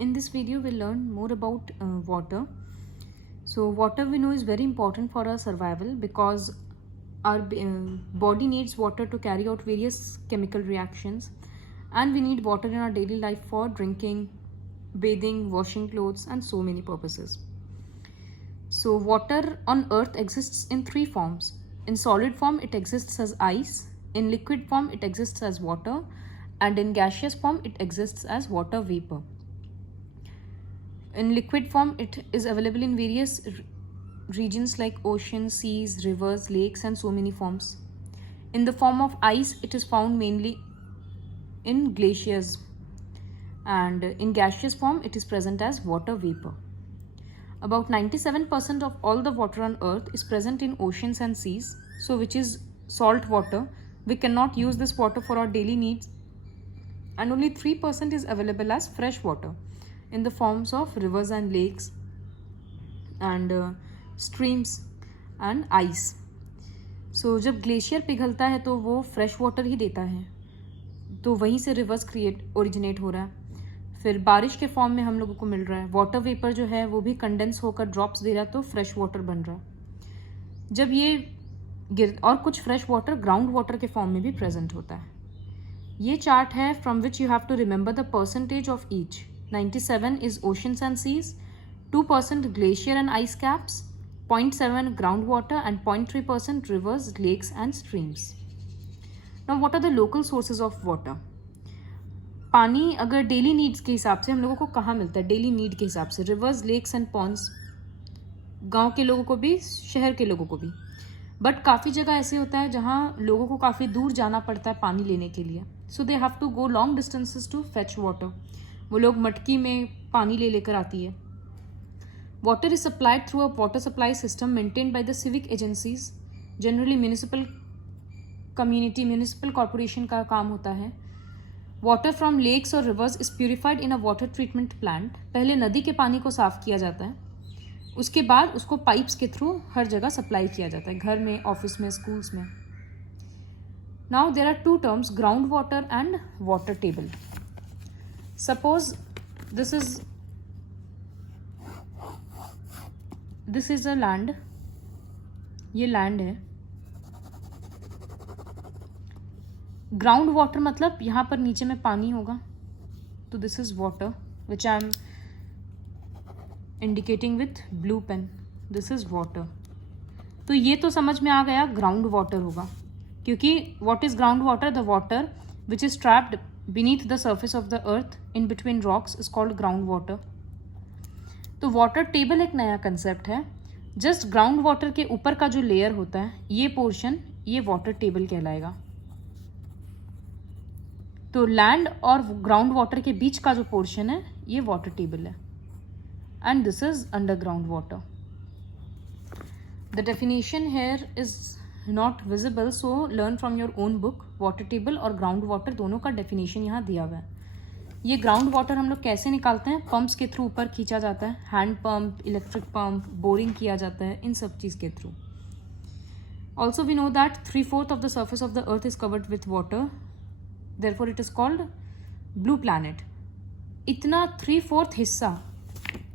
In this video we'll learn more about water. So water we know is very important for our survival because our body needs water to carry out various chemical reactions, and we need water in our daily life for drinking, bathing, washing clothes, and so many purposes. So water on earth exists in three forms. In solid form it exists as ice, in liquid form it exists as water, and in gaseous form it exists as water vapor. In liquid form it is available in various regions like oceans, seas, rivers, lakes, and so many forms. In the form of ice it is found mainly in glaciers, and in gaseous form it is present as water vapor. About 97% of all the water on earth is present in oceans and seas, so which is salt water. We cannot use this water for our daily needs, and only 3% is available as fresh water in the forms of rivers and lakes and streams and ice. So जब glacier पिघलता है तो वो fresh water ही देता है, तो वहीं से reverse originate हो रहा है. फिर बारिश के फॉर्म में हम लोगों को मिल रहा है. वाटर वेपर जो है वो भी कंडेंस होकर ड्रॉप्स दे रहा है, तो फ्रेश वाटर बन रहा है. जब ये और कुछ फ्रेश वाटर ग्राउंड वाटर के फॉर्म में भी प्रेजेंट होता है. ये चार्ट है from which you have to remember the percentage of each. 97 is oceans and seas, 2% glacier and ice caps, 0.7 groundwater, and 0.3% rivers, lakes, and streams. Now, what are the local sources of water? पानी अगर daily needs के हिसाब से हम लोगों को कहाँ मिलता है? डेली नीड के हिसाब से रिवर्स, लेक्स एंड पॉन्ड्स, गांव के लोगों को भी, शहर के लोगों को भी. बट काफ़ी जगह ऐसे होता है जहाँ लोगों को काफ़ी दूर जाना पड़ता है पानी लेने के लिए. So they have to go long distances to fetch water. वो लोग मटकी में पानी लेकर आती है. Water is supplied through a water supply system maintained by the civic agencies. Generally municipal community, municipal corporation का काम होता है. वाटर फ्रॉम लेक्स और rivers is purified in a water treatment plant. पहले नदी के पानी को साफ किया जाता है, उसके बाद उसको पाइप्स के थ्रू हर जगह सप्लाई किया जाता है, घर में, ऑफिस में, स्कूल्स में. Now there are two terms, ground water and water table. Suppose this is a land. ये लैंड है. ग्राउंड वाटर मतलब यहाँ पर नीचे में पानी होगा, तो this is water which I am indicating with blue pen. This is water. तो ये तो समझ में आ गया ग्राउंड वाटर होगा, क्योंकि what is ground water? The water which is trapped beneath the surface of the earth in between rocks is called groundwater. तो water table एक नया कंसेप्ट है. जस्ट ग्राउंड वाटर के ऊपर का जो लेयर होता है, ये पोर्शन, ये वाटर टेबल कहलाएगा. तो लैंड और ग्राउंड वाटर के बीच का जो पोर्शन है, ये वाटर टेबल है, and this is underground water. The definition here is not visible, so learn from your own book. Water table और ग्राउंड वाटर दोनों का डेफिनेशन यहाँ दिया हुआ है. ये ग्राउंड वाटर हम लोग कैसे निकालते हैं? पंप्स के थ्रू ऊपर खींचा जाता है. Hand pump, electric pump, boring किया जाता है, इन सब चीज़ के through. Also we know that 3/4 of the surface of the earth is covered with water, therefore it is called blue planet. इतना 3/4 हिस्सा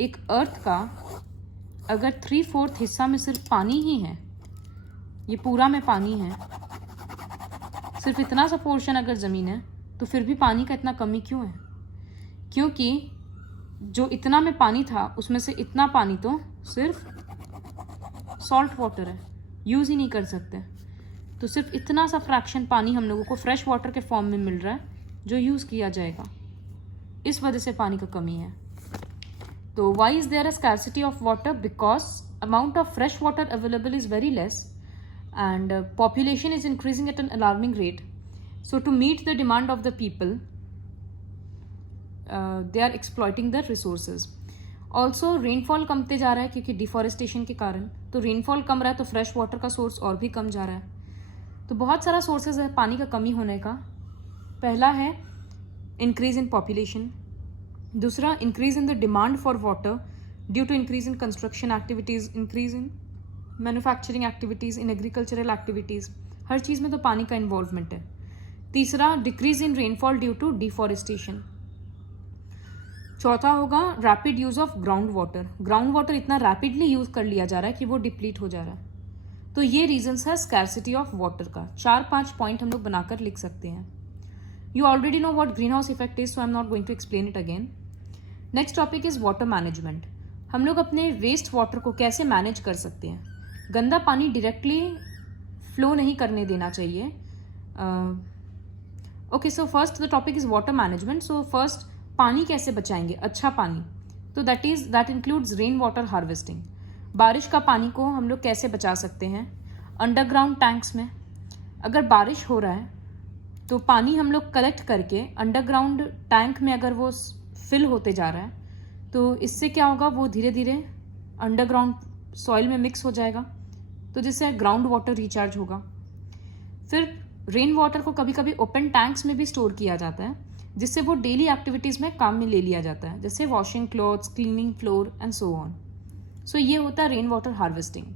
एक अर्थ का, अगर 3/4 हिस्सा में सिर्फ पानी ही है, ये पूरा में पानी है, सिर्फ इतना सा पोर्शन अगर ज़मीन है, तो फिर भी पानी का इतना कमी क्यों है? क्योंकि जो इतना में पानी था उसमें से इतना पानी तो सिर्फ सॉल्ट वाटर है, यूज़ ही नहीं कर सकते. तो सिर्फ इतना सा फ्रैक्शन पानी हम लोगों को फ्रेश वाटर के फॉर्म में मिल रहा है, जो यूज़ किया जाएगा. इस वजह से पानी का कमी है. तो why is there a scarcity of water? Because amount of fresh water available is very less, and population is increasing at an alarming rate. So to meet the demand of the people, they are exploiting the resources. Also rainfall Kamte जा रहा है क्योंकि deforestation के कारण. तो rainfall कम रहा है तो फ्रेश वाटर का सोर्स और भी कम जा रहा है. तो बहुत सारा सोर्सेज है पानी का कमी होने का. पहला है इंक्रीज इन पॉपुलेशन. दूसरा, increase in the demand for water due to increase in construction activities, increase in manufacturing activities, in agricultural activities. हर चीज़ में तो पानी का इन्वॉल्वमेंट है. तीसरा, decrease in rainfall due to deforestation. चौथा होगा rapid use of ground water. Ground water इतना रैपिडली यूज कर लिया जा रहा है कि वो डिप्लीट हो जा रहा है। तो ये रीजंस है स्कैरसिटी ऑफ वाटर का। 4-5 पॉइंट हम लोग बनाकर लिख सकते हैं। You already know what greenhouse effect is, so I am not going to explain it again. Next topic is water management. हम लोग अपने वेस्ट वाटर को कैसे मैनेज कर सकते हैं। गंदा पानी डायरेक्टली फ्लो नहीं करने देना चाहिए। Okay, so first the topic is water management. So first, पानी कैसे बचाएंगे, अच्छा पानी। तो that includes rain water harvesting. बारिश का पानी को हम लोग कैसे बचा सकते हैं। अंडरग्राउंड टैंक्स में अगर बारिश हो रहा है तो पानी हम लोग कलेक्ट करके अंडरग्राउंड टैंक में अगर वो फिल होते जा रहा है तो इससे क्या होगा, वो धीरे धीरे अंडरग्राउंड सॉइल में मिक्स हो जाएगा, तो जिससे ग्राउंड वाटर रिचार्ज होगा। फिर रेन वाटर को कभी कभी ओपन टैंक्स में भी स्टोर किया जाता है, जिससे वो डेली एक्टिविटीज़ में काम में ले लिया जाता है, जैसे washing clothes, cleaning floor and so on. So ये होता है rain water harvesting.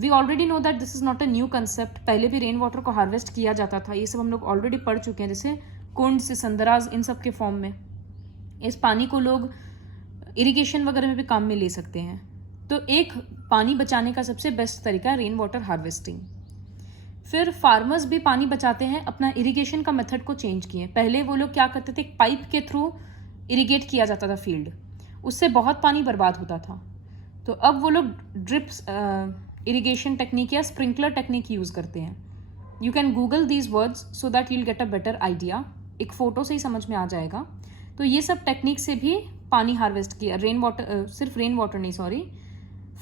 We already know that this is not a new concept. पहले भी रेन वाटर को हार्वेस्ट किया जाता था, ये सब हम लोग ऑलरेडी पढ़ चुके हैं, जैसे कुंड से संदराज, इन सब के फॉर्म में। इस पानी को लोग इरिगेशन वगैरह में भी काम में ले सकते हैं। तो एक पानी बचाने का सबसे बेस्ट तरीका है रेन वाटर हार्वेस्टिंग। फिर फार्मर्स भी पानी बचाते हैं, अपना इरिगेशन का मेथड को चेंज किए। पहले वो लोग क्या करते थे, पाइप के थ्रू इरिगेट किया जाता था फील्ड, उससे बहुत पानी बर्बाद होता था। तो अब वो लोग ड्रिप्स इरिगेशन टेक्निक या स्प्रिंकलर टेक्निक यूज़ करते हैं। You can Google these words so that you'll get a better idea. एक फ़ोटो से ही समझ में आ जाएगा। तो ये सब टेक्निक से भी पानी हार्वेस्ट किया, रेन वाटर, सिर्फ रेन वाटर नहीं, सॉरी,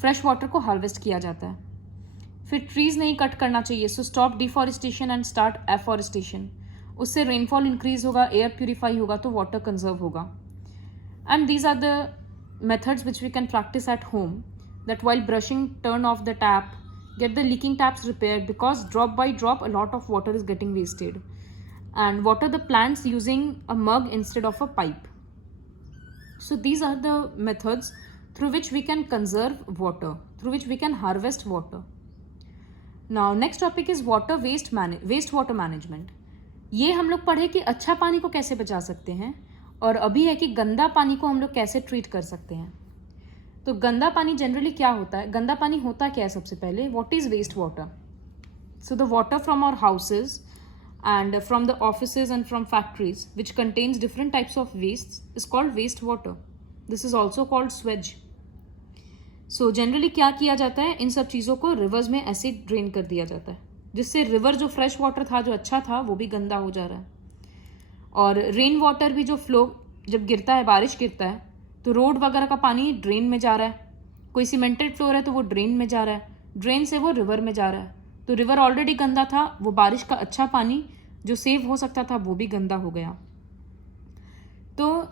फ्रेश वाटर को हार्वेस्ट किया जाता है। फिर ट्रीज नहीं कट करना चाहिए, so stop deforestation and start afforestation. उससे रेनफॉल इंक्रीज होगा, एयर प्यूरिफाई होगा, तो वाटर कंजर्व होगा। And these are the methods which we can practise at home, that while brushing turn off the tap, get the leaking taps repaired, because drop by drop a lot of water is getting wasted, and water the plants using a mug instead of a pipe. So these are the methods through which we can conserve water, through which we can harvest water. Now next topic is waste water management. ये हम लोग पढ़े कि अच्छा पानी को कैसे बचा सकते हैं, और अभी है कि गंदा पानी को हम लोग कैसे ट्रीट कर सकते हैं। तो गंदा पानी जनरली क्या होता है, गंदा पानी होता क्या है सबसे पहले, what is waste water. So the water from our houses and from the offices and from factories which contains different types of waste is called waste water. This is also called sewage. So generally क्या किया जाता है, इन सब चीज़ों को reverse में ऐसे ड्रेन कर दिया जाता है, जिससे रिवर जो फ्रेश वाटर था, जो अच्छा था, वो भी गंदा हो जा रहा है। और रेन वाटर भी जो फ्लो जब गिरता है, बारिश गिरता है, तो रोड वगैरह का पानी ड्रेन में जा रहा है। कोई सीमेंटेड फ्लोर है तो वो ड्रेन में जा रहा है, ड्रेन से वो रिवर में जा रहा है। तो रिवर ऑलरेडी गंदा था, वो बारिश का अच्छा पानी जो सेव हो सकता था वो भी गंदा हो गया। तो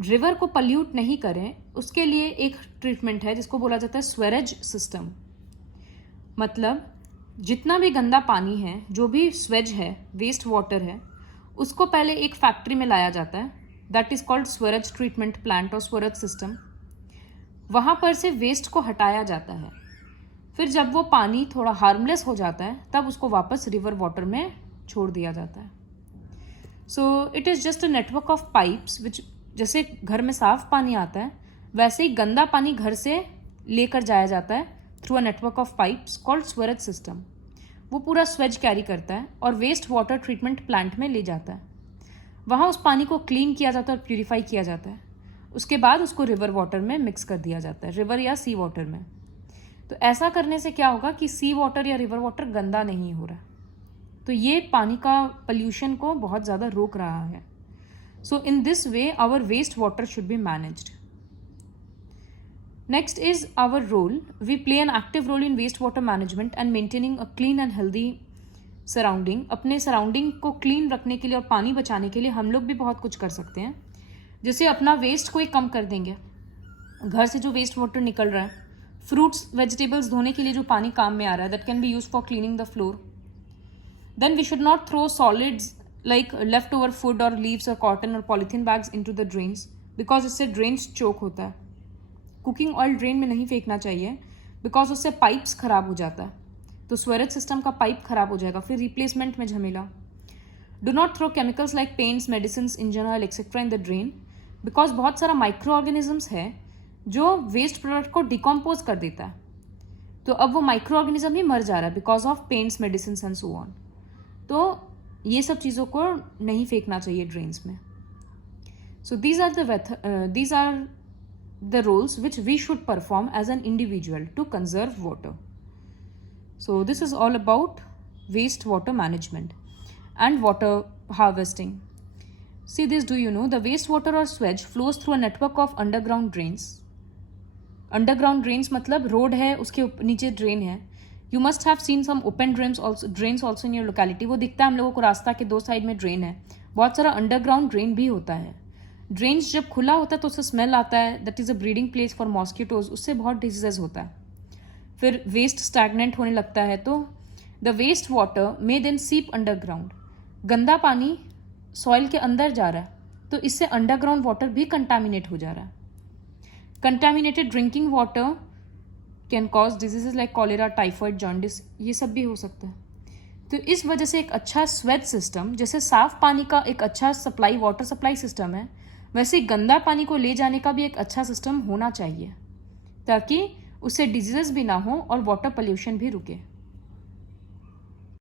रिवर को पल्यूट नहीं करें, उसके लिए एक ट्रीटमेंट है जिसको बोला जाता है स्वेरेज सिस्टम। मतलब जितना भी गंदा पानी है, जो भी स्वेज है, वेस्ट वाटर है, उसको पहले एक फैक्ट्री में लाया जाता है, that is called sewerage treatment plant और स्वेरेज सिस्टम। वहाँ पर से वेस्ट को हटाया जाता है। फिर जब वो पानी थोड़ा हार्मलेस हो जाता है, तब उसको वापस रिवर वाटर में छोड़ दिया जाता है। So it is just a network of pipes which, जैसे घर में साफ पानी आता है, वैसे ही गंदा पानी घर से लेकर जाया जाता है through a network of pipes called sewerage system. वो पूरा स्वेज कैरी करता है और वेस्ट वाटर ट्रीटमेंट प्लांट में ले जाता है। वहाँ उस पानी को क्लीन किया जाता है और प्यूरिफाई किया जाता है। उसके बाद उसको रिवर वाटर में मिक्स कर दिया जाता है, रिवर या सी वाटर में। तो ऐसा करने से क्या होगा कि सी वाटर या रिवर वाटर गंदा नहीं हो रहा। तो ये पानी का पल्यूशन को बहुत ज़्यादा रोक रहा है। So in this way our waste water should be managed. Next is our role. We play an active role in waste water management and maintaining a clean and healthy surrounding. अपने surrounding को clean रखने के लिए और पानी बचाने के लिए हम लोग भी बहुत कुछ कर सकते हैं, जैसे अपना वेस्ट को ही कम कर देंगे। घर से जो वेस्ट वाटर निकल रहा है, फ्रूट्स वेजिटेबल्स धोने के लिए जो पानी काम में आ रहा है, that can be use for cleaning the floor. Then we should not throw solids like left over food और लीव्स और कॉटन और polythene bags into the drains, because इससे ड्रेन्स चोक होता है। कुकिंग ऑयल ड्रेन में नहीं फेंकना चाहिए, बिकॉज उससे पाइप्स खराब हो जाता है, तो स्वेरेज सिस्टम का पाइप खराब हो जाएगा, फिर रिप्लेसमेंट में झमेला। Do not throw chemicals like paints, medicine, engine oil etcetera in the drain, because बहुत सारा माइक्रो ऑर्गेनिजम्स है जो वेस्ट प्रोडक्ट को डिकम्पोज कर देता है, तो अब वो माइक्रो ऑर्गेनिज्म ही मर जा रहा है because of paints, medicine and so on. तो ये सब चीज़ों को नहीं फेंकना चाहिए ड्रेन्स में। So these are the roles which we should perform as an individual to conserve water. So this is all about waste water management and water harvesting. See this, do you know the wastewater or sewage flows through a network of underground drains. Underground drains मतलब road है उसके नीचे drain है. You must have seen some open drains also in your locality. वो दिखता है हम लोगों को रास्ता के दो साइड में ड्रेन है. बहुत सारा अंडरग्राउंड ड्रेन भी होता है. ड्रेन्स जब खुला होता है तो उससे स्मेल आता है, that is a breeding place for mosquitoes, उससे बहुत डिजीजेज होता है. फिर वेस्ट स्टैगनेंट होने लगता है तो the waste water may then seep underground. गंदा पानी सॉइल के अंदर जा रहा है तो इससे अंडरग्राउंड वाटर भी कंटामिनेट हो जा रहा है. Contaminated drinking water can cause diseases like cholera, typhoid, jaundice, ये सब भी हो सकता है. तो इस वजह से एक अच्छा स्वेज सिस्टम, जैसे साफ पानी का एक अच्छा सप्लाई, वाटर सप्लाई सिस्टम है, वैसे गंदा पानी को ले जाने का भी एक अच्छा सिस्टम होना चाहिए ताकि उससे डिजीजेस भी ना हो और वाटर पोल्यूशन भी रुके.